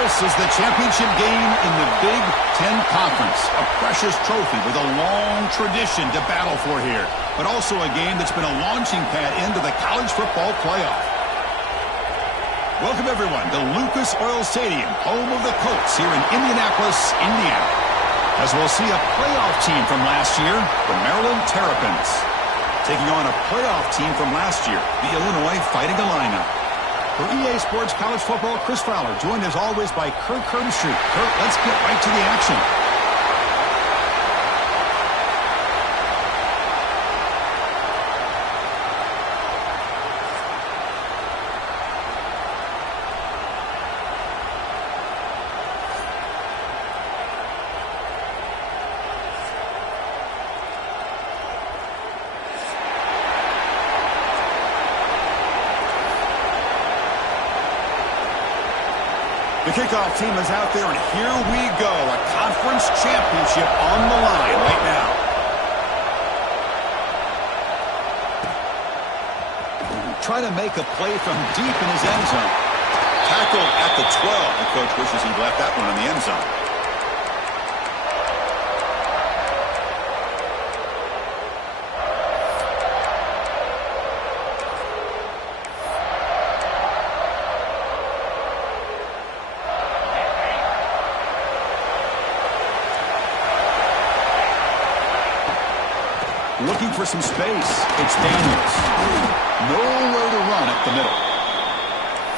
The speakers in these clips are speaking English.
This is the championship game in the Big Ten Conference. A precious trophy with a long tradition to battle for here. But also a game that's been a launching pad into the college football playoff. Welcome, everyone, to Lucas Oil Stadium, home of the Colts here in Indianapolis, Indiana. As we'll see a playoff team from last year, the Maryland Terrapins, taking on a playoff team from last year, the Illinois Fighting Illini. For EA Sports College Football, Chris Fowler, joined as always by Kirk Herbstreit. Kirk, let's get right to the action. The kickoff team is out there, and here we go. A conference championship on the line right now. Trying to make a play from deep in his end zone. Tackled at the 12. The coach wishes he'd left that one in the end zone. Looking for some space. It's Daniels. Nowhere to run up the middle.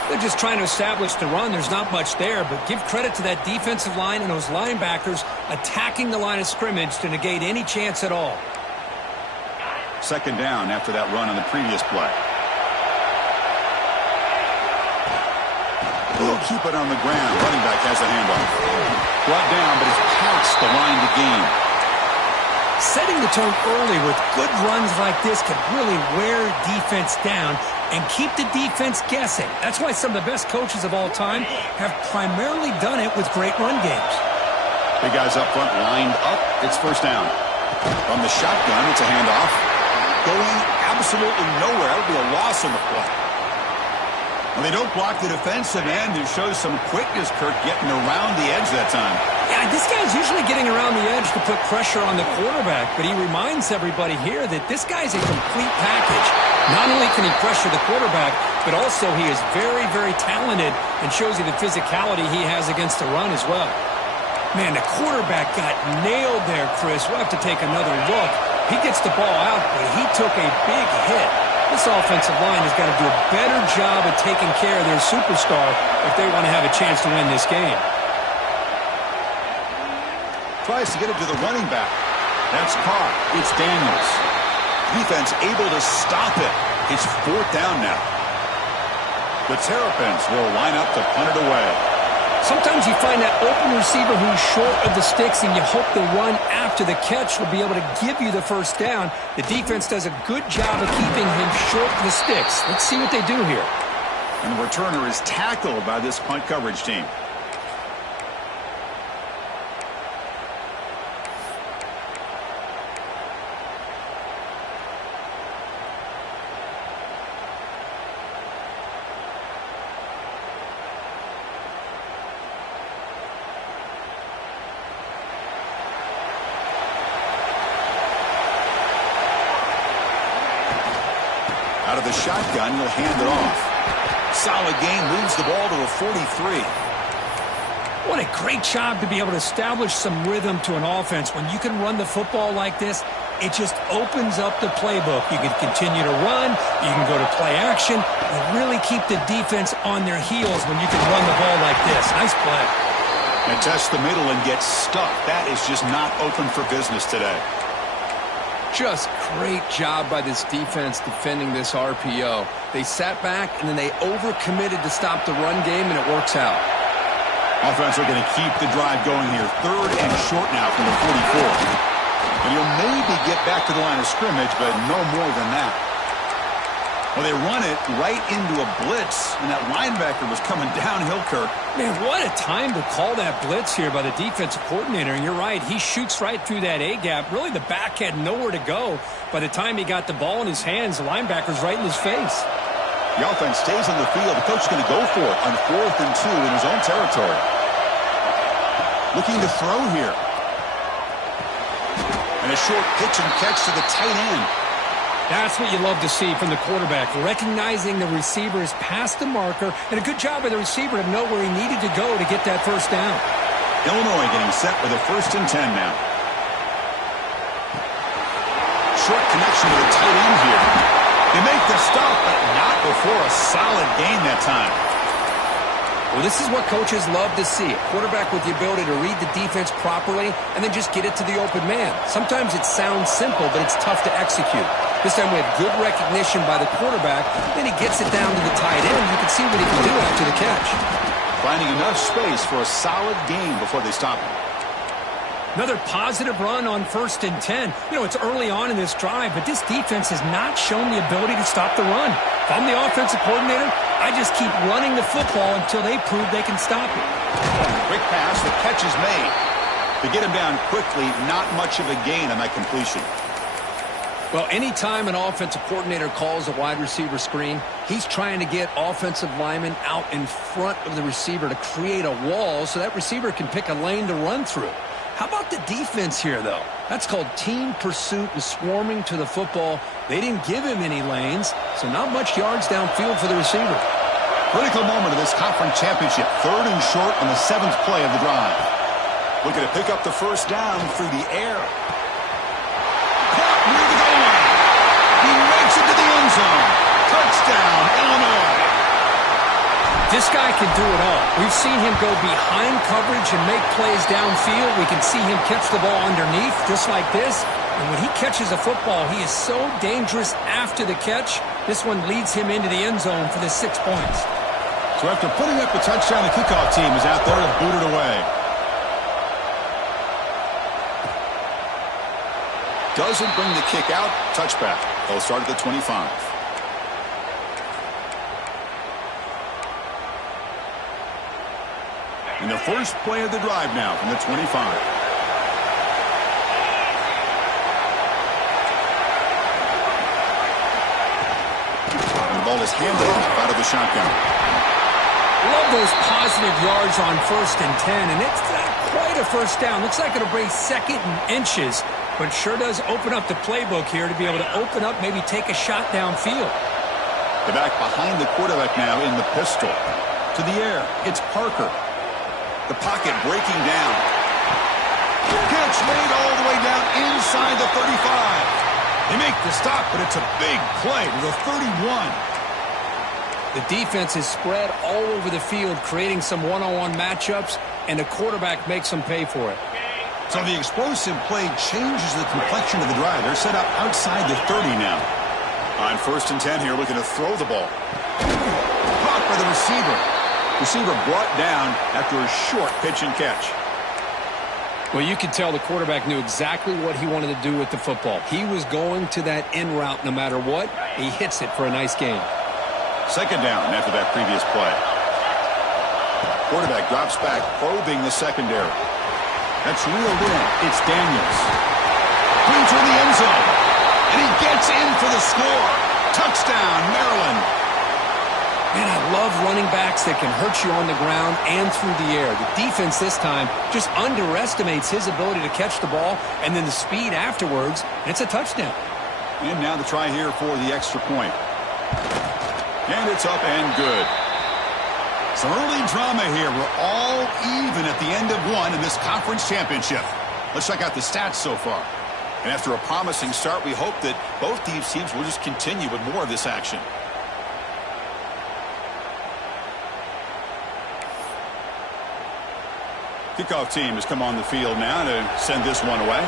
They're just trying to establish the run. There's not much there, but give credit to that defensive line and those linebackers attacking the line of scrimmage to negate any chance at all. Second down after that run on the previous play. He'll keep it on the ground. Running back has the handoff. Brought down, but it's past the line to gain. Setting the tone early with good runs like this can really wear defense down and keep the defense guessing. That's why some of the best coaches of all time have primarily done it with great run games. Big guys up front lined up. It's first down. From the shotgun, it's a handoff. Going absolutely nowhere. That would be a loss on the play. Well, they don't block the defensive end, who shows some quickness, Kirk, getting around the edge that time. Yeah, this guy's usually getting around the edge to put pressure on the quarterback, but he reminds everybody here that this guy's a complete package. Not only can he pressure the quarterback, but also he is very, very talented and shows you the physicality he has against the run as well. Man, the quarterback got nailed there, Chris. We'll have to take another look. He gets the ball out, but he took a big hit. This offensive line has got to do a better job of taking care of their superstar if they want to have a chance to win this game. Tries to get it to the running back. That's caught. It's Daniels. Defense able to stop it. It's fourth down now. The Terrapins will line up to punt it away. Sometimes you find that open receiver who's short of the sticks, and you hope the run after the catch will be able to give you the first down. The defense does a good job of keeping him short of the sticks. Let's see what they do here. And the returner is tackled by this punt coverage team. Out of the shotgun, he'll hand it off. Solid gain, moves the ball to a 43. What a great job to be able to establish some rhythm to an offense. When you can run the football like this, it just opens up the playbook. You can continue to run. You can go to play action. You really keep the defense on their heels when you can run the ball like this. Nice play. And test the middle and get stuck. That is just not open for business today. Just great job by this defense defending this RPO. They sat back, and then they overcommitted to stop the run game, and it works out. Offense are going to keep the drive going here. Third and short now from the 44. And he'll maybe get back to the line of scrimmage, but no more than that. Well, they run it right into a blitz, and that linebacker was coming downhill, Kirk. Man, what a time to call that blitz here by the defensive coordinator. And you're right, he shoots right through that A-gap. Really, the back had nowhere to go. By the time he got the ball in his hands, the linebacker's right in his face. The offense stays on the field. The coach is going to go for it on 4th and 2 in his own territory. Looking to throw here. And a short pitch and catch to the tight end. That's what you love to see from the quarterback, recognizing the receiver is past the marker, and a good job by the receiver to know where he needed to go to get that first down. Illinois getting set with a 1st and 10 now. Short connection to the tight end here. They make the stop, but not before a solid gain that time. Well, this is what coaches love to see. A quarterback with the ability to read the defense properly and then just get it to the open man. Sometimes it sounds simple, but it's tough to execute. This time we have good recognition by the quarterback. Then he gets it down to the tight end. You can see what he can do after the catch. Finding enough space for a solid gain before they stop him. Another positive run on 1st and 10. You know, it's early on in this drive, but this defense has not shown the ability to stop the run. If I'm the offensive coordinator, I just keep running the football until they prove they can stop it. Quick pass, the catch is made. To get him down quickly, not much of a gain on that completion. Well, anytime an offensive coordinator calls a wide receiver screen, he's trying to get offensive linemen out in front of the receiver to create a wall so that receiver can pick a lane to run through. How about the defense here, though? That's called team pursuit and swarming to the football. They didn't give him any lanes, so not much yards downfield for the receiver. Critical moment of this conference championship. 3rd and short on the 7th play of the drive. Looking to pick up the first down through the air. Caught near the goal line. He makes it to the end zone. Touchdown, Illinois. This guy can do it all. We've seen him go behind coverage and make plays downfield. We can see him catch the ball underneath, just like this. And when he catches a football, he is so dangerous after the catch. This one leads him into the end zone for the 6 points. So after putting up the touchdown, the kickoff team is out there to boot it away. Doesn't bring the kick out. Touchback. They'll start at the 25. And the first play of the drive now from the 25. And the ball is handed off out of the shotgun. Love those positive yards on 1st and 10, and it's not quite a first down. Looks like it'll bring 2nd and inches, but sure does open up the playbook here to be able to open up, maybe take a shot downfield. They're back behind the quarterback now in the pistol. To the air, it's Parker. The pocket breaking down. Catch made all the way down inside the 35. They make the stop, but it's a big play to the 31. The defense is spread all over the field, creating some one-on-one matchups, and the quarterback makes them pay for it. So the explosive play changes the complexion of the drive. They're set up outside the 30 now. On 1st and 10 here, looking to throw the ball. Caught by the receiver. Receiver brought down after a short pitch and catch. Well, you could tell the quarterback knew exactly what he wanted to do with the football. He was going to that in route no matter what. He hits it for a nice gain. 2nd down after that previous play. Quarterback drops back, probing the secondary. That's reeled in. It's Daniels. Clean through the end zone. And he gets in for the score. Touchdown, Maryland. Man, I love running backs that can hurt you on the ground and through the air. The defense this time just underestimates his ability to catch the ball and then the speed afterwards, and it's a touchdown. And now the try here for the extra point. And it's up and good. Some early drama here. We're all even at the end of one in this conference championship. Let's check out the stats so far. And after a promising start, we hope that both these teams will just continue with more of this action. Kickoff team has come on the field now to send this one away.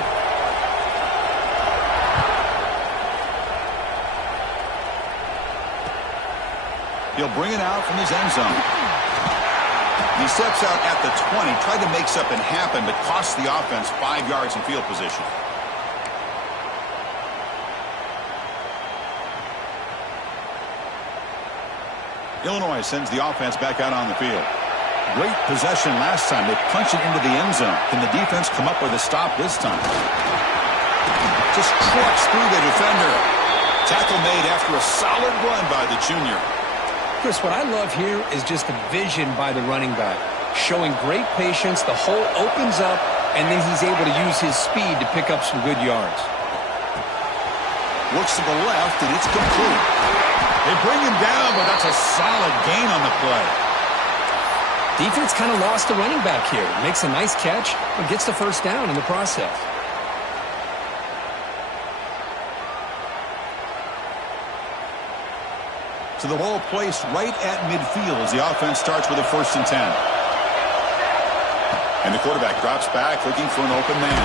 He'll bring it out from his end zone. He steps out at the 20, tried to make something happen, but cost the offense 5 yards in field position. Illinois sends the offense back out on the field. Great possession last time. They punch it into the end zone. Can the defense come up with a stop this time? Just trucks through the defender. Tackle made after a solid run by the junior. Chris, what I love here is just the vision by the running back. Showing great patience, the hole opens up, and then he's able to use his speed to pick up some good yards. Looks to the left, and it's complete. They bring him down, but that's a solid gain on the play. Defense kind of lost the running back here. Makes a nice catch and gets the first down in the process. So the ball placed right at midfield as the offense starts with a 1st and 10. And the quarterback drops back looking for an open man.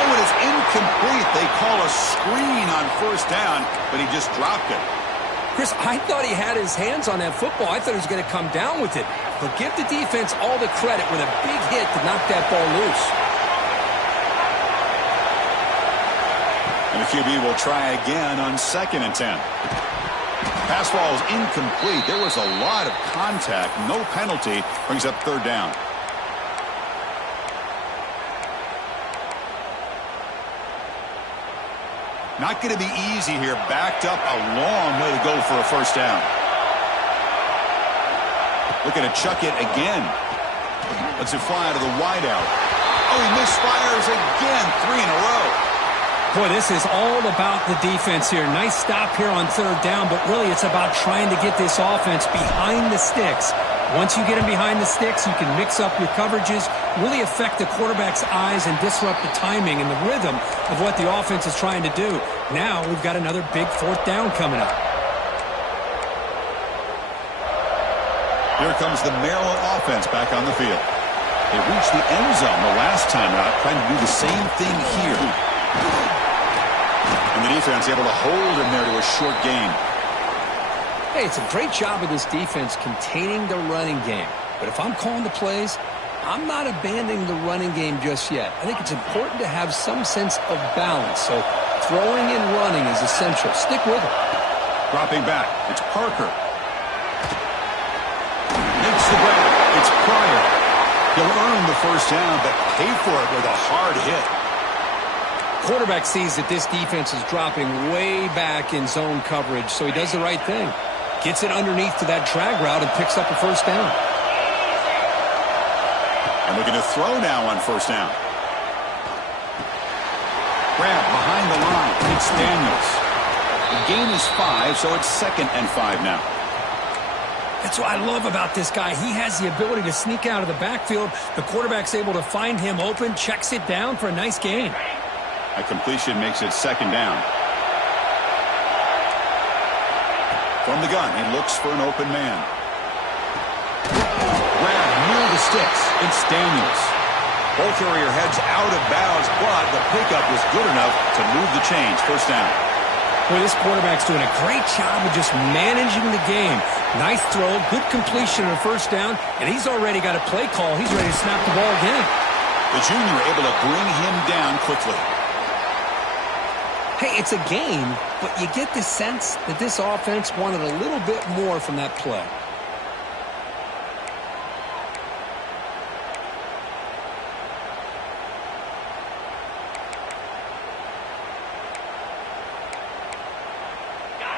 Oh, it is incomplete. They call a screen on 1st down, but he just dropped it. Chris, I thought he had his hands on that football. I thought he was going to come down with it. But give the defense all the credit with a big hit to knock that ball loose. And the QB will try again on 2nd and 10. Pass ball is incomplete. There was a lot of contact. No penalty. Brings up 3rd down. Not going to be easy here. Backed up a long way to go for a 1st down. Looking to chuck it again. Lets it fly to the wideout. Oh, he misfires again. 3 in a row. Boy, this is all about the defense here. Nice stop here on 3rd down, but really it's about trying to get this offense behind the sticks. Once you get them behind the sticks, you can mix up your coverages, really affect the quarterback's eyes and disrupt the timing and the rhythm of what the offense is trying to do. Now we've got another big 4th down coming up. Here comes the Maryland offense back on the field. They reached the end zone the last time out, trying to do the same thing here. And the defense able to hold him there to a short gain. Hey, it's a great job of this defense containing the running game. But if I'm calling the plays, I'm not abandoning the running game just yet. I think it's important to have some sense of balance. So throwing and running is essential. Stick with it. Dropping back. It's Parker. Makes the grab. It's Pryor. He'll earn the 1st down, but pay for it with a hard hit. Quarterback sees that this defense is dropping way back in zone coverage, so he does the right thing. Gets it underneath to that drag route and picks up a 1st down. And looking to throw now on 1st down. Grab behind the line. It's Daniels. The gain is 5, so it's 2nd and 5 now. That's what I love about this guy. He has the ability to sneak out of the backfield. The quarterback's able to find him open, checks it down for a nice gain. A completion makes it 2nd down. From the gun, he looks for an open man. Grab near the sticks. It's Daniels. Ball carrier heads out of bounds, but the pickup was good enough to move the chains. 1st down. Boy, this quarterback's doing a great job of just managing the game. Nice throw, good completion on 1st down, and he's already got a play call. He's ready to snap the ball again. The junior able to bring him down quickly. Hey, it's a game, but you get the sense that this offense wanted a little bit more from that play.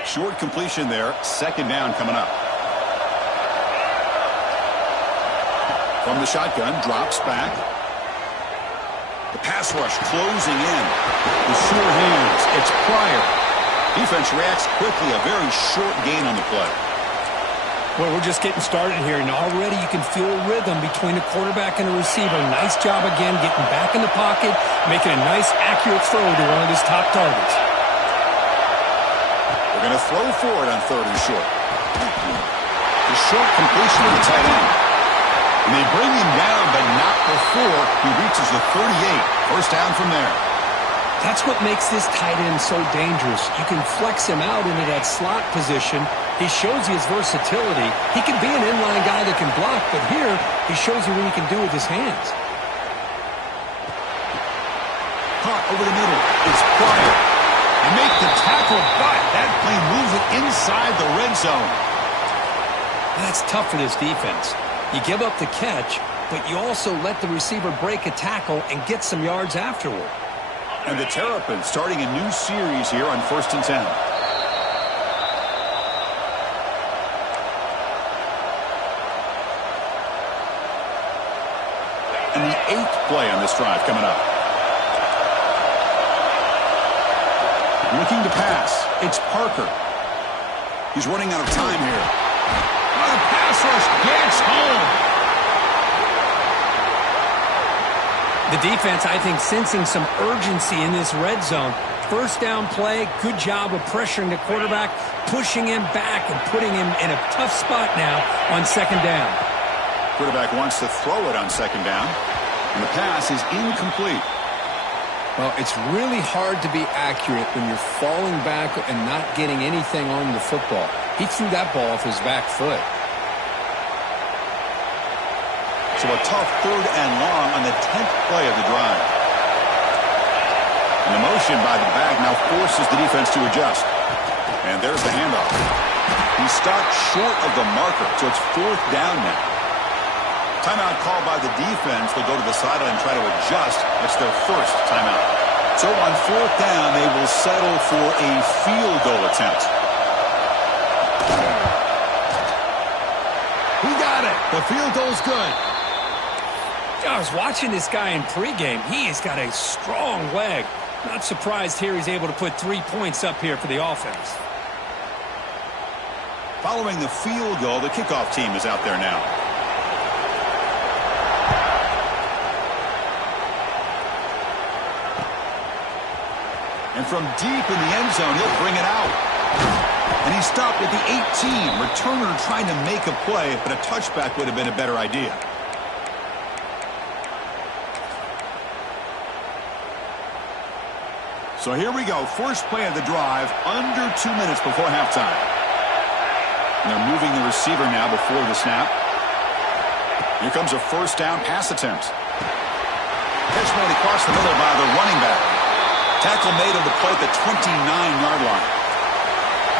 Short completion there. 2nd down coming up. From the shotgun, drops back. The pass rush closing in. The sure hands. It's Pryor. Defense reacts quickly. A very short gain on the play. Well, we're just getting started here, and already you can feel rhythm between the quarterback and the receiver. Nice job again getting back in the pocket, making a nice, accurate throw to one of his top targets. They're going to throw for it on 3rd and short. The short completion to the tight end. And they bring him down, but not before he reaches the 38. 1st down from there. That's what makes this tight end so dangerous. You can flex him out into that slot position. He shows you his versatility. He can be an inline guy that can block, but here he shows you what he can do with his hands. Caught over the middle. It's Pryor. And make the tackle, but that play moves it inside the red zone. That's tough for this defense. You give up the catch, but you also let the receiver break a tackle and get some yards afterward. And the Terrapins starting a new series here on 1st and 10. play on this drive coming up. Looking to pass. It's Parker. He's running out of time here. Oh, the pass rush gets home. The defense, I think, sensing some urgency in this red zone. First down play, good job of pressuring the quarterback, pushing him back and putting him in a tough spot now on second down. Quarterback wants to throw it on second down, and the pass is incomplete. Well, it's really hard to be accurate when you're falling back and not getting anything on the football. He threw that ball off his back foot. So a tough 3rd and long on the 10th play of the drive. And the motion by the back now forces the defense to adjust. And there's the handoff. He stopped short of the marker, so it's 4th down now. Timeout called by the defense. They'll go to the sideline and try to adjust. It's their first timeout. So on 4th down, they will settle for a field goal attempt. He got it. The field goal's good. I was watching this guy in pregame. He has got a strong leg. Not surprised here he's able to put 3 points up here for the offense. Following the field goal, the kickoff team is out there now. And from deep in the end zone, he'll bring it out. And he stopped at the 18. Returner trying to make a play, but a touchback would have been a better idea. So here we go. First play of the drive, under 2 minutes before halftime. And they're moving the receiver now before the snap. Here comes a first down pass attempt. Catch made across the middle by the running back. Tackle made on the play at the 29-yard line.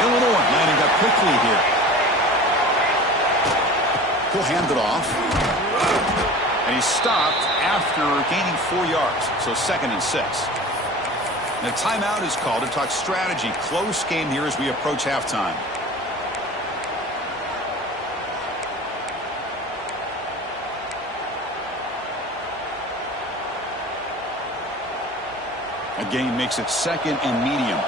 Illinois lining up quickly here. He'll hand it off. And he's stopped after gaining 4 yards. So 2nd and 6. And a timeout is called to talk strategy. Close game here as we approach halftime. A gain makes it 2nd and medium.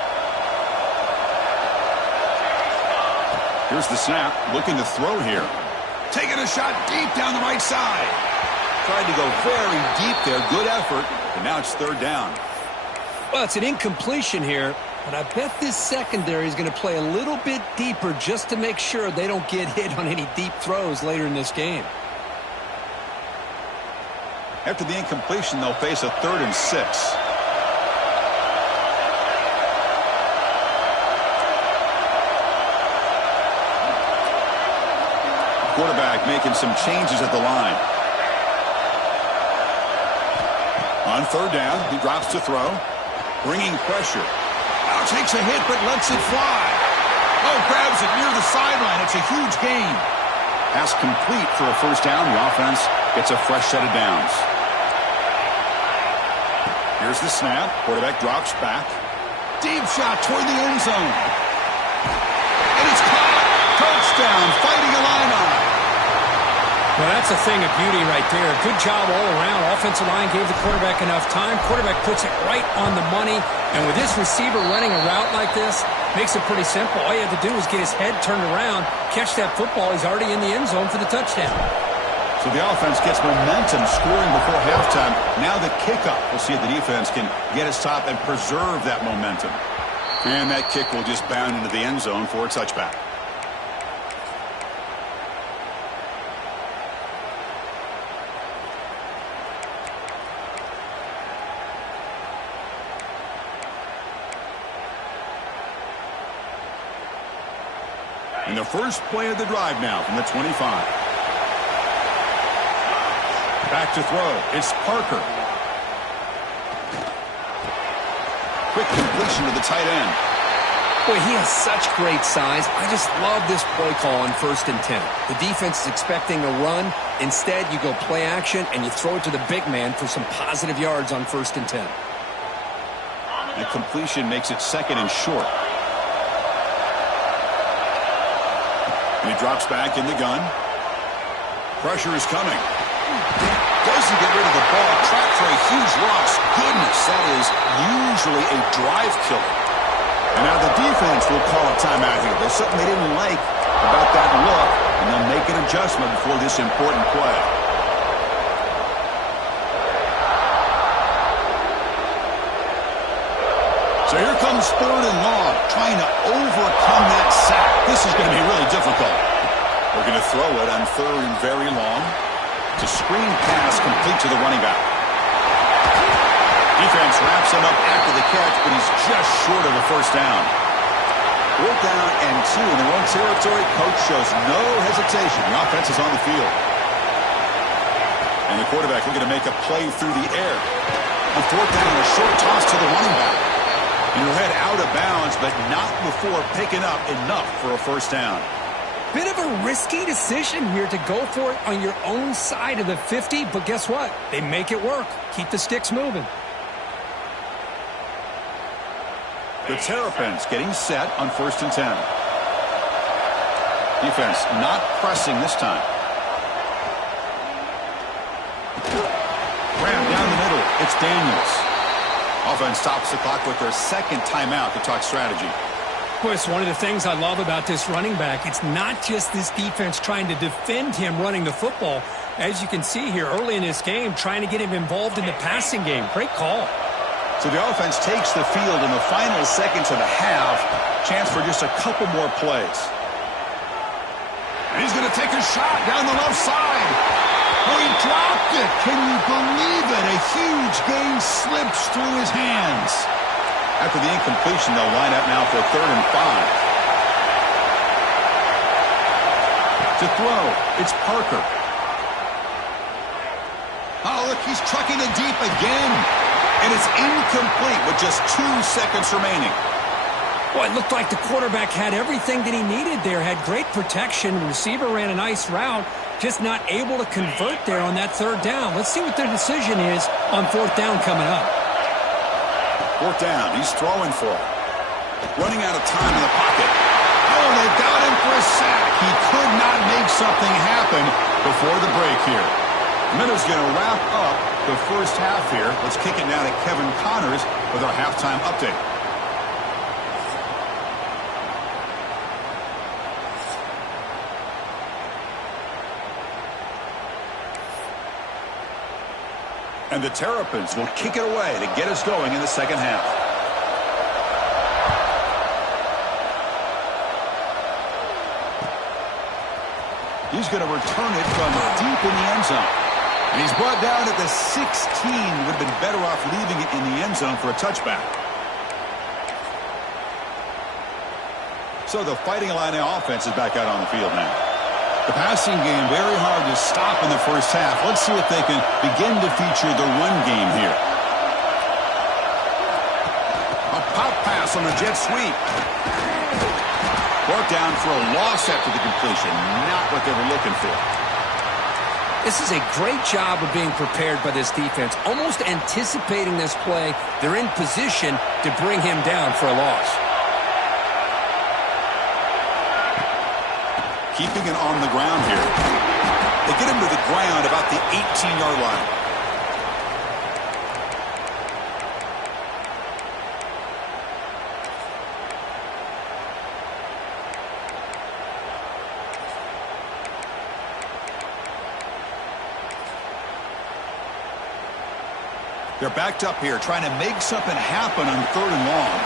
Here's the snap. Looking to throw here. Taking a shot deep down the right side. Tried to go very deep there. Good effort. And now it's 3rd down. Well, it's an incompletion here, but I bet this secondary is going to play a little bit deeper just to make sure they don't get hit on any deep throws later in this game. After the incompletion, they'll face a 3rd and 6. Quarterback making some changes at the line. On 3rd down, he drops to throw. Bringing pressure. Now takes a hit, but lets it fly. Oh, grabs it near the sideline. It's a huge gain. Pass complete for a first down. The offense gets a fresh set of downs. Here's the snap. Quarterback drops back. Deep shot toward the end zone. And it's caught. Touchdown. Fighting Illini. Well, that's a thing of beauty right there. Good job all around. Offensive line gave the quarterback enough time. Quarterback puts it right on the money. And with this receiver running a route like this, makes it pretty simple. All you have to do is get his head turned around, catch that football. He's already in the end zone for the touchdown. So the offense gets momentum, scoring before halftime. Now the kickoff. We'll see if the defense can get a stop and preserve that momentum. And that kick will just bound into the end zone for a touchback. And the first play of the drive now from the 25. Back to throw. It's Parker. Quick completion to the tight end. Boy, he has such great size. I just love this play call on 1st and 10. The defense is expecting a run. Instead, you go play action, and you throw it to the big man for some positive yards on 1st and 10. That completion makes it 2nd and short. And he drops back in the gun. Pressure is coming. Does doesn't get rid of the ball, trapped for a huge loss. Goodness, that is usually a drive killer. And now the defense will call a timeout here. There's something they didn't like about that look, and they'll make an adjustment before this important play. So here comes 3rd and long, trying to overcome that sack. This is going to be really difficult. We're going to throw it on 3rd and very long. It's a screen pass complete to the running back. Defense wraps him up after the catch, but he's just short of a first down. 4th down and 2 in their own territory. Coach shows no hesitation. The offense is on the field. And the quarterback looking to make a play through the air. On 4th down, a short toss to the running back. And he'll head out of bounds, but not before picking up enough for a first down. Bit of a risky decision here to go for it on your own side of the 50, but guess what? They make it work. Keep the sticks moving. The Terrapins getting set on 1st and 10. Defense not pressing this time. Ram down the middle. It's Daniels. Offense stops the clock with their 2nd timeout to talk strategy. Well, it's one of the things I love about this running back. It's not just this defense trying to defend him running the football. As you can see here early in this game, trying to get him involved in the passing game. Great call. So the offense takes the field in the final seconds of the half. Chance for just a couple more plays. And he's going to take a shot down the left side. Oh, he dropped it. Can you believe it? A huge gain slips through his hands. After the incompletion, they'll line up now for 3rd and 5. To throw, it's Parker. Oh, look, he's trucking it deep again. And it's incomplete with just 2 seconds remaining. Well, it looked like the quarterback had everything that he needed there. Had great protection. Receiver ran a nice route. Just not able to convert there on that 3rd down. Let's see what their decision is on 4th down coming up. 4th down. He's throwing for it. Running out of time in the pocket. Oh, they've got him for a sack. He could not make something happen before the break here. Miller's going to wrap up the first half here. Let's kick it now to Kevin Connors with our halftime update. And the Terrapins will kick it away to get us going in the second half. He's going to return it from deep in the end zone. And he's brought down at the 16. Would have been better off leaving it in the end zone for a touchback. So the Fighting Illini offense is back out on the field now. The passing game very hard to stop in the first half. Let's see if they can begin to feature the run game here. A pop pass on the jet sweep. Brought down for a loss after the completion. Not what they were looking for. This is a great job of being prepared by this defense. Almost anticipating this play. They're in position to bring him down for a loss. Keeping it on the ground here. They get him to the ground about the 18-yard line. They're backed up here, trying to make something happen on 3rd and long.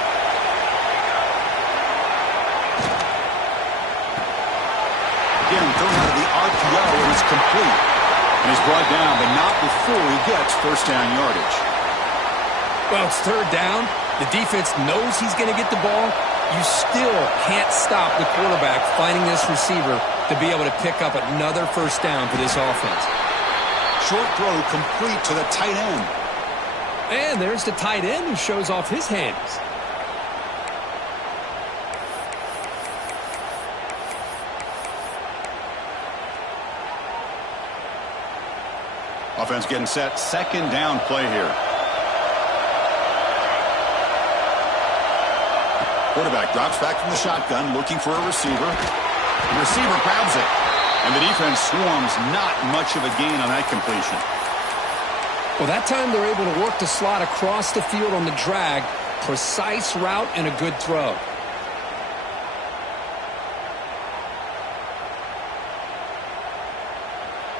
Again, thrown out of the RPO, and it's complete. And he's brought down, but not before he gets first down yardage. Well, it's 3rd down. The defense knows he's going to get the ball. You still can't stop the quarterback finding this receiver to be able to pick up another first down for this offense. Short throw complete to the tight end. And there's the tight end who shows off his hands. Offense getting set. 2nd down play here. Quarterback drops back from the shotgun, looking for a receiver. The receiver grabs it. And the defense swarms. Not much of a gain on that completion. Well, that time they're able to work the slot across the field on the drag. Precise route and a good throw.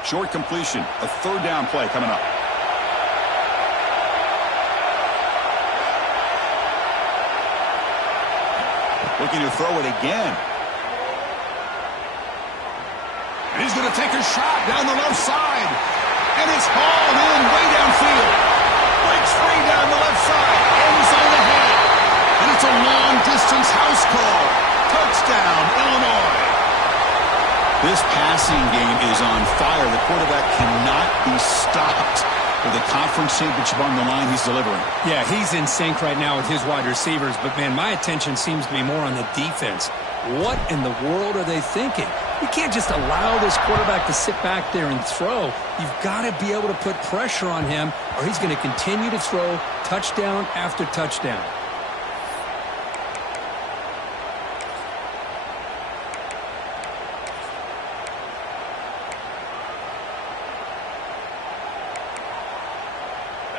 Short completion, a third down play coming up. Looking to throw it again. And he's going to take a shot down the left side. And it's hauled in way downfield. Breaks free down the left side. End zone ahead. And it's a long-distance house call. Touchdown, Illinois. This passing game is on fire. The quarterback cannot be stopped. With the conference championship on the line, he's delivering. Yeah, he's in sync right now with his wide receivers. But, man, my attention seems to be more on the defense. What in the world are they thinking? You can't just allow this quarterback to sit back there and throw. You've got to be able to put pressure on him, or he's going to continue to throw touchdown after touchdown.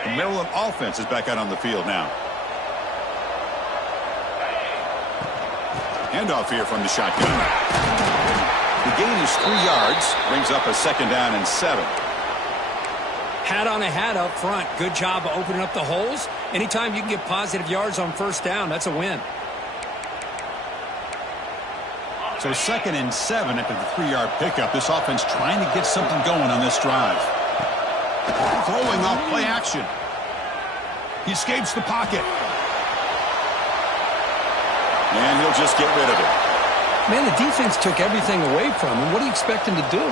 The Maryland offense is back out on the field now. Handoff here from the shotgun. The gain is 3 yards. Brings up a second down and 7. Hat on a hat up front. Good job of opening up the holes. Anytime you can get positive yards on first down, that's a win. So 2nd and 7 after the 3-yard pickup. This offense trying to get something going on this drive. Throwing off play action. He escapes the pocket. And he'll just get rid of it. Man, the defense took everything away from him. What do you expect him to do?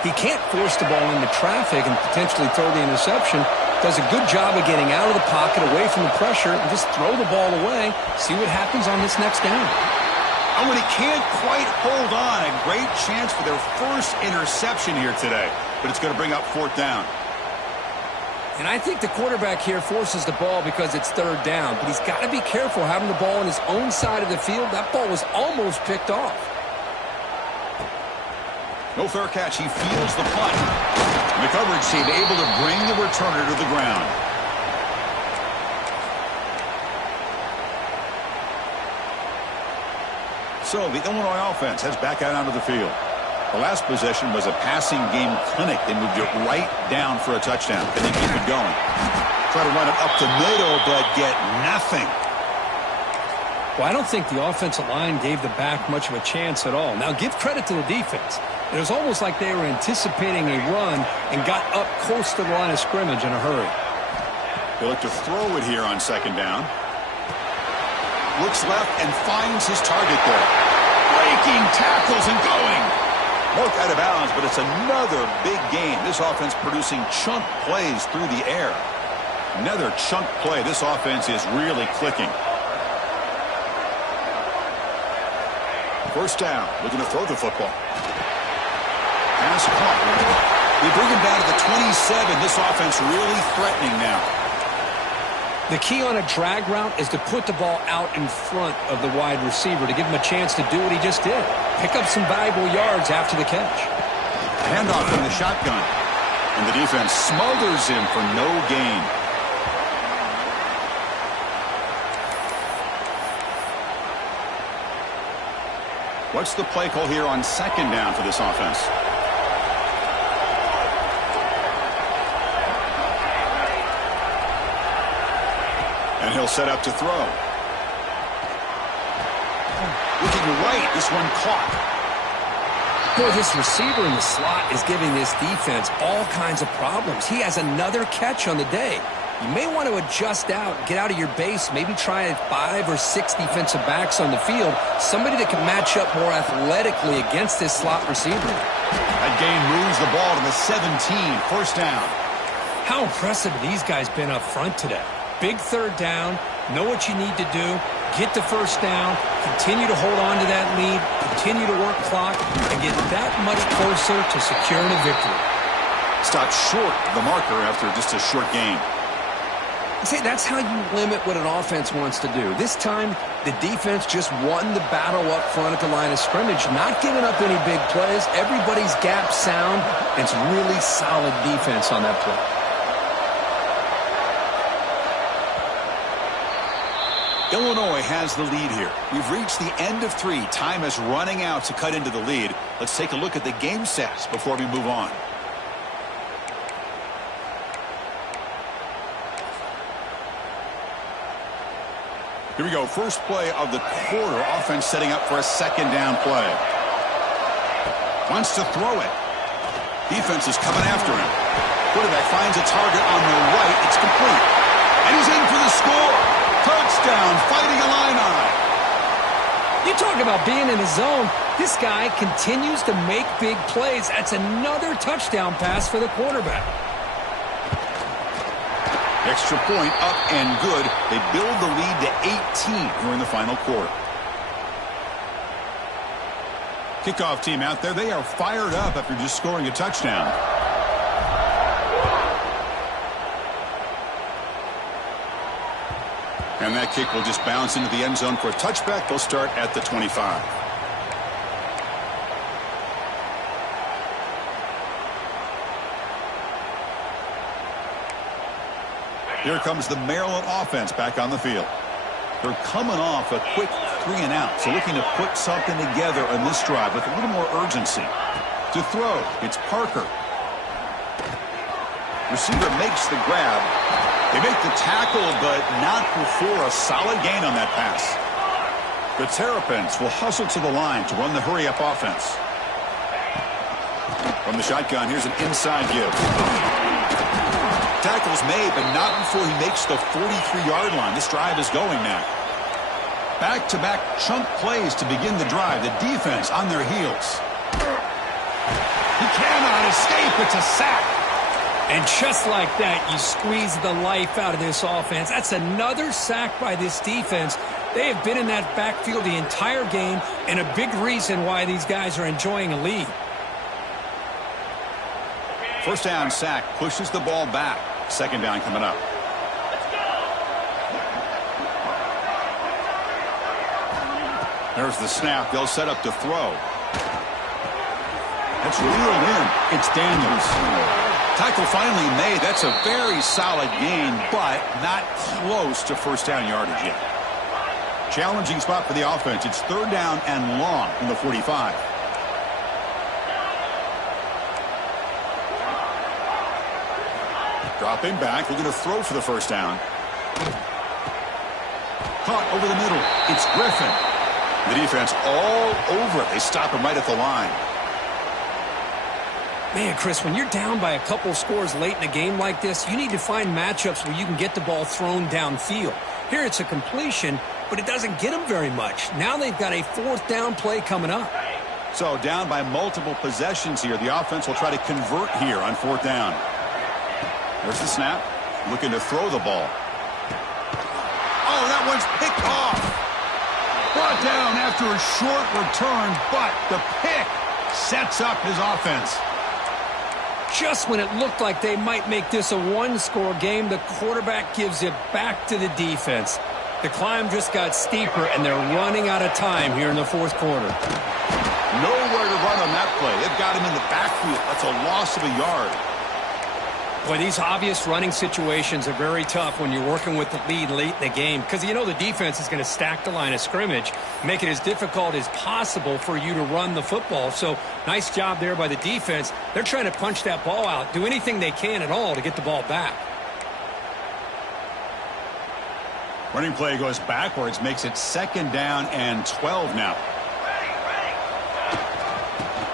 He can't force the ball into traffic and potentially throw the interception. Does a good job of getting out of the pocket, away from the pressure, and just throw the ball away. See what happens on this next down. And when he can't quite hold on, a great chance for their first interception here today. But it's going to bring up 4th down. And I think the quarterback here forces the ball because it's 3rd down. But he's got to be careful having the ball on his own side of the field. That ball was almost picked off. No fair catch. He fields the punt. And the coverage team able to bring the returner to the ground. So the Illinois offense heads back out onto the field. The last possession was a passing game clinic. They moved it right down for a touchdown. And they keep it going. Try to run it up the middle, but get nothing. Well, I don't think the offensive line gave the back much of a chance at all. Now, give credit to the defense. It was almost like they were anticipating a run and got up close to the line of scrimmage in a hurry. They look to throw it here on 2nd down. Looks left and finds his target there. Breaking tackles and going. Mark out of bounds, but it's another big game. This offense producing chunk plays through the air. Another chunk play. This offense is really clicking. 1st down. Looking to throw the football. Pass caught. They bring him down to the 27. This offense really threatening now. The key on a drag route is to put the ball out in front of the wide receiver to give him a chance to do what he just did. Pick up some valuable yards after the catch. Handoff from the shotgun. And the defense smothers him for no gain. What's the play call here on 2nd down for this offense? And he'll set up to throw. Looking right, this one caught. Boy, this receiver in the slot is giving this defense all kinds of problems. He has another catch on the day. You may want to adjust out, get out of your base, maybe try 5 or 6 defensive backs on the field, somebody that can match up more athletically against this slot receiver. That gain moves the ball to the 17, 1st down. How impressive have these guys been up front today? Big 3rd down, know what you need to do, get the 1st down, continue to hold on to that lead, continue to work clock, and get that much closer to securing a victory. Stopped short of the marker after just a short gain. See, that's how you limit what an offense wants to do. This time, the defense just won the battle up front at the line of scrimmage, not giving up any big plays. Everybody's gap sound. It's really solid defense on that play. Cowboy has the lead here. We've reached the end of 3. Time is running out to cut into the lead. Let's take a look at the game stats before we move on. Here we go. First play of the quarter. Offense setting up for a second down play. Wants to throw it. Defense is coming after him. Quarterback finds a target on the right. It's complete. And he's in for the score. Touchdown, Fighting Illini. You talk about being in the zone. This guy continues to make big plays. That's another touchdown pass for the quarterback. Extra point up and good. They build the lead to 18 here in the final quarter. Kickoff team out there. They are fired up after just scoring a touchdown. And that kick will just bounce into the end zone for a touchback. They'll start at the 25. Here comes the Maryland offense back on the field. They're coming off a quick 3 and out, so looking to put something together on this drive with a little more urgency. To throw, it's Parker. Receiver makes the grab. They make the tackle, but not before a solid gain on that pass. The Terrapins will hustle to the line to run the hurry-up offense. From the shotgun, here's an inside give. Tackle's made, but not before he makes the 43-yard line. This drive is going now. Back-to-back chunk plays to begin the drive. The defense on their heels. He cannot escape. It's a sack. And just like that, you squeeze the life out of this offense. That's another sack by this defense. They have been in that backfield the entire game, and a big reason why these guys are enjoying a lead. First down sack pushes the ball back. Second down coming up. There's the snap. They'll set up to throw. That's reeled in. It's Daniels. Tackle finally made. That's a very solid gain, but not close to first down yardage yet. Challenging spot for the offense. It's third down and long from the 45. Dropping back, looking to throw for the first down. Caught over the middle. It's Griffin. The defense all over it. They stop him right at the line. Man, Chris, when you're down by a couple scores late in a game like this, you need to find matchups where you can get the ball thrown downfield. Here it's a completion, but it doesn't get them very much. Now they've got a fourth down play coming up. So down by multiple possessions here. The offense will try to convert here on fourth down. There's the snap. Looking to throw the ball. Oh, that one's picked off. Brought down after a short return, but the pick sets up his offense. Just when it looked like they might make this a one-score game, the quarterback gives it back to the defense. The climb just got steeper, and they're running out of time here in the fourth quarter. Nowhere to run on that play. They've got him in the backfield. That's a loss of a yard. Boy, these obvious running situations are very tough when you're working with the lead late in the game because you know the defense is going to stack the line of scrimmage, make it as difficult as possible for you to run the football. So nice job there by the defense. They're trying to punch that ball out, do anything they can at all to get the ball back. Running play goes backwards, makes it second down and 12 now.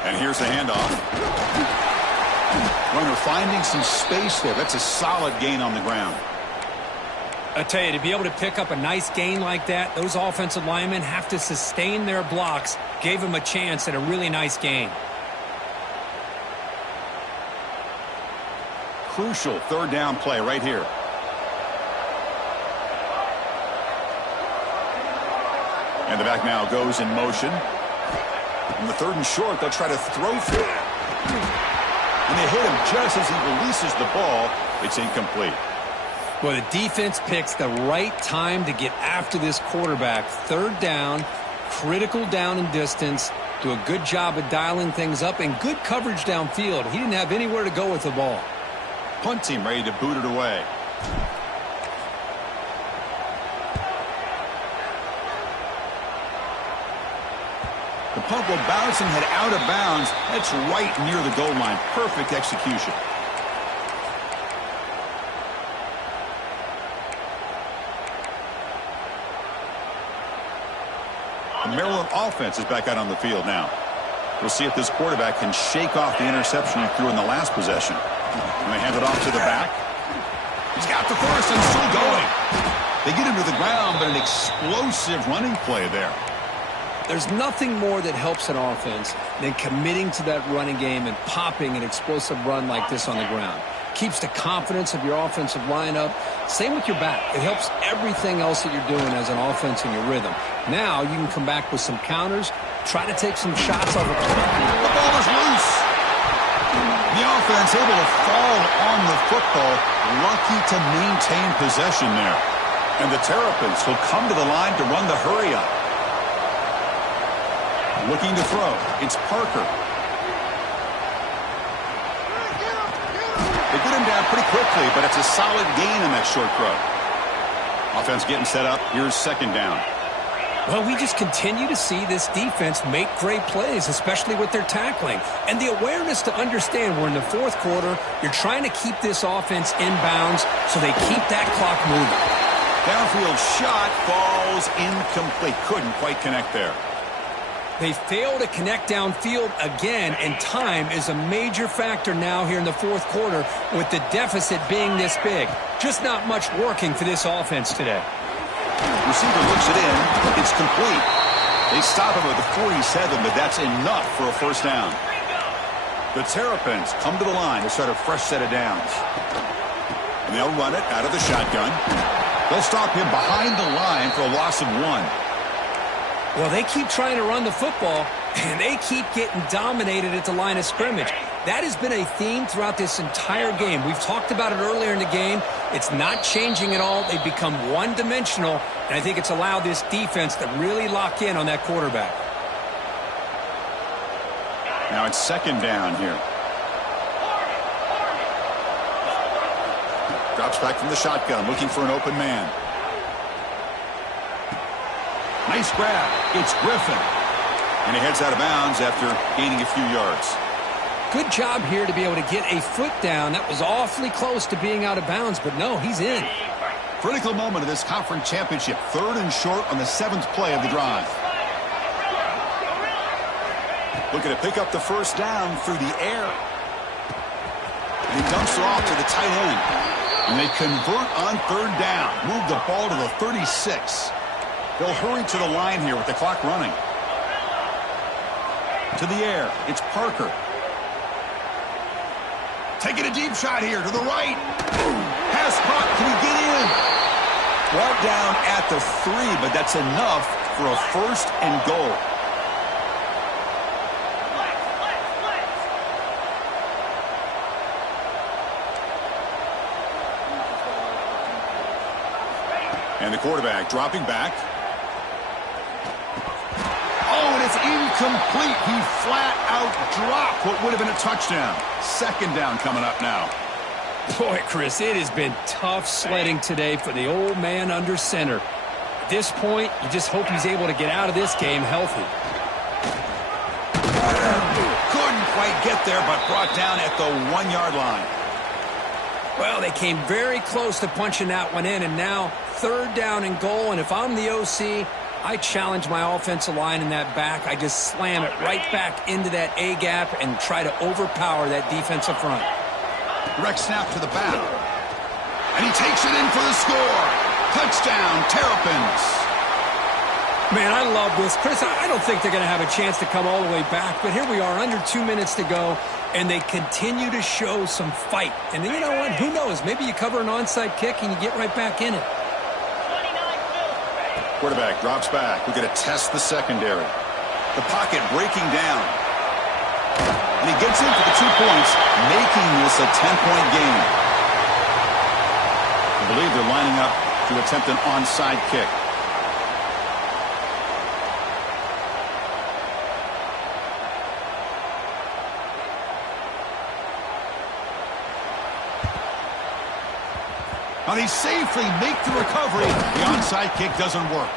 And here's the handoff. Runner finding some space there. That's a solid gain on the ground. I tell you, to be able to pick up a nice gain like that, those offensive linemen have to sustain their blocks. Gave him a chance at a really nice gain. Crucial third down play right here. And the back now goes in motion. On the third and short, they'll try to throw for it. And they hit him just as he releases the ball. It's incomplete. Well, the defense picks the right time to get after this quarterback. Third down, critical down and distance. Do a good job of dialing things up and good coverage downfield. He didn't have anywhere to go with the ball. Punt team ready to boot it away. The punt will bounce and head out of bounds. That's right near the goal line. Perfect execution. The Maryland offense is back out on the field now. We'll see if this quarterback can shake off the interception he threw in the last possession. And they hand it off to the back. He's got the first and still going. They get him to the ground, but an explosive running play there. There's nothing more that helps an offense than committing to that running game and popping an explosive run like this on the ground. Keeps the confidence of your offensive lineup. Same with your back. It helps everything else that you're doing as an offense in your rhythm. Now you can come back with some counters, try to take some shots off the clock. The ball is loose. The offense able to fall on the football, lucky to maintain possession there. And the Terrapins will come to the line to run the hurry up. Looking to throw. It's Parker. They get him down pretty quickly, but it's a solid gain in that short throw. Offense getting set up. Here's second down. Well, we just continue to see this defense make great plays, especially with their tackling. And the awareness to understand we're in the fourth quarter, you're trying to keep this offense in bounds so they keep that clock moving. Downfield shot falls incomplete. Couldn't quite connect there. They fail to connect downfield again, and time is a major factor now here in the fourth quarter with the deficit being this big. Just not much working for this offense today. Receiver looks it in. It's complete. They stop him at the 47, but that's enough for a first down. The Terrapins come to the line to start a fresh set of downs. And they'll run it out of the shotgun. They'll stop him behind the line for a loss of 1. Well, they keep trying to run the football, and they keep getting dominated at the line of scrimmage. That has been a theme throughout this entire game. We've talked about it earlier in the game. It's not changing at all. They've become one-dimensional, and I think it's allowed this defense to really lock in on that quarterback. Now it's second down here. Drops back from the shotgun, looking for an open man. Nice grab. It's Griffin. And he heads out of bounds after gaining a few yards. Good job here to be able to get a foot down. That was awfully close to being out of bounds, but no, he's in. Critical moment of this conference championship. 3rd and short on the 7th play of the drive. Looking to pick up the first down through the air. And he dumps it off to the tight end. And they convert on 3rd down. Move the ball to the 36. They'll hurry to the line here with the clock running. To the air. It's Parker. Taking a deep shot here to the right. Pass caught. Can he get in? Brought down at the 3, but that's enough for a first and goal. And the quarterback dropping back. Oh, and it's incomplete. He flat out dropped what would have been a touchdown. Second down coming up now. Boy, Chris, it has been tough sledding today for the old man under center. At this point, you just hope he's able to get out of this game healthy. Couldn't quite get there, but brought down at the 1-yard line. Well, they came very close to punching that one in, and now 3rd down and goal. And if I'm the OC, I challenge my offensive line in that back. I just slam it right back into that A-gap and try to overpower that defensive front. Direct snap to the back. And he takes it in for the score. Touchdown, Terrapins. Man, I love this. Chris, I don't think they're going to have a chance to come all the way back, but here we are, under 2 minutes to go, and they continue to show some fight. And then, you know what? Who knows? Maybe you cover an onside kick and you get right back in it. Quarterback drops back. We're going to test the secondary. The pocket breaking down. And he gets in for the 2 points, making this a 10-point game. I believe they're lining up to attempt an onside kick. Now they safely make the recovery. The onside kick doesn't work.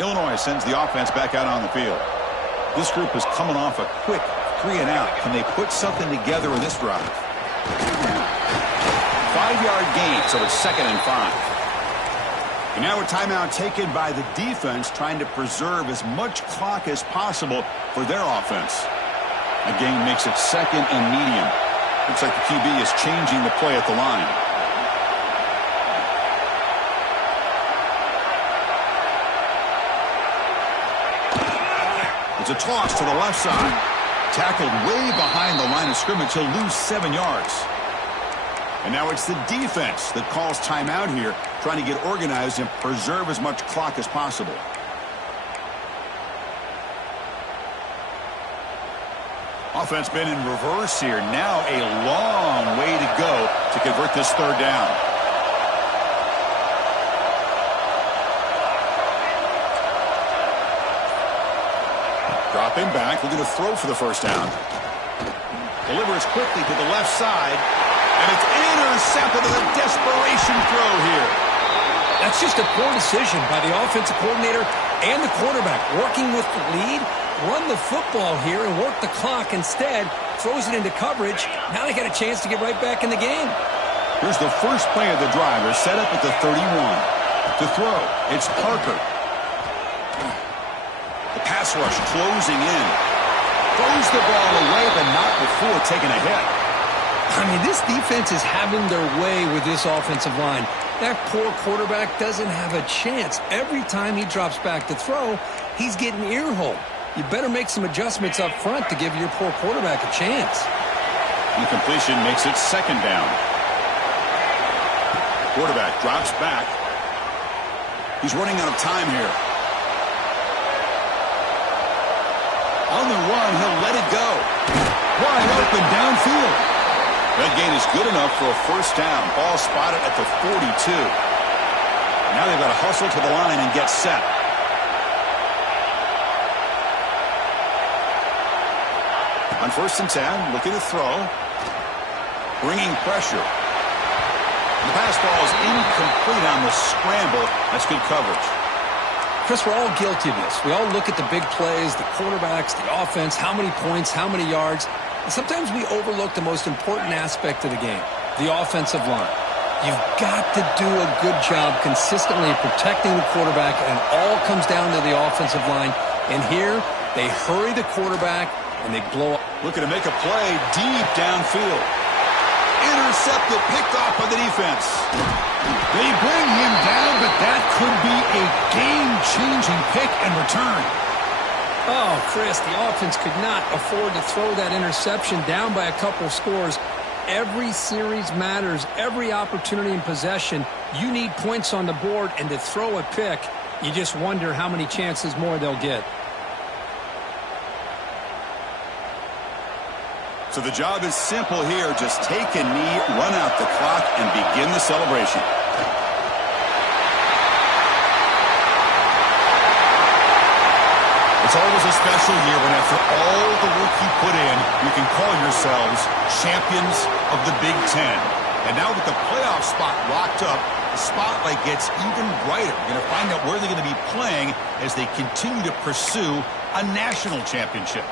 Illinois sends the offense back out on the field. This group is coming off a quick 3-and-out. Can they put something together in this drive? 5-yard gain, so it's 2nd and 5. And now a timeout taken by the defense, trying to preserve as much clock as possible for their offense. A gain makes it 2nd and medium. Looks like the QB is changing the play at the line. It's a toss to the left side. Tackled way behind the line of scrimmage. He'll lose 7 yards. And now it's the defense that calls timeout here, trying to get organized and preserve as much clock as possible. Offense been in reverse here. Now a long way to go to convert this 3rd down. Dropping back, looking to throw for the 1st down. Delivers quickly to the left side. And it's intercepted with a desperation throw here. That's just a poor decision by the offensive coordinator and the quarterback. Working with the lead, run the football here and work the clock. Instead, throws it into coverage. Now they got a chance to get right back in the game. Here's the first play of the drive. They're set up at the 31. To throw, it's Parker. The pass rush closing in. Throws the ball away, but not before taking a hit. I mean, this defense is having their way with this offensive line. That poor quarterback doesn't have a chance. Every time he drops back to throw, he's getting ear-holed. You better make some adjustments up front to give your poor quarterback a chance. Incompletion makes it 2nd down. Quarterback drops back. He's running out of time here. On the run, he'll let it go. Wide open downfield. That gain is good enough for a 1st down. Ball spotted at the 42. Now they've got to hustle to the line and get set. On 1st and 10, looking to throw. Bringing pressure. The pass ball is incomplete on the scramble. That's good coverage. Chris, we're all guilty of this. We all look at the big plays, the quarterbacks, the offense, how many points, how many yards. And sometimes we overlook the most important aspect of the game, the offensive line. You've got to do a good job consistently protecting the quarterback, and it all comes down to the offensive line. And here, they hurry the quarterback, and they blow up. Looking to make a play deep downfield. Intercepted, picked off by the defense. They bring him down, but that could be a game-changing pick and return. Oh, Chris, the offense could not afford to throw that interception down by a couple scores. Every series matters. Every opportunity in possession, you need points on the board, and to throw a pick, you just wonder how many chances more they'll get. So the job is simple here. Just take a knee, run out the clock, and begin the celebration. It's always a special year when after all the work you put in, you can call yourselves champions of the Big Ten. And now with the playoff spot locked up, the spotlight gets even brighter. You're going to find out where they're going to be playing as they continue to pursue a national championship.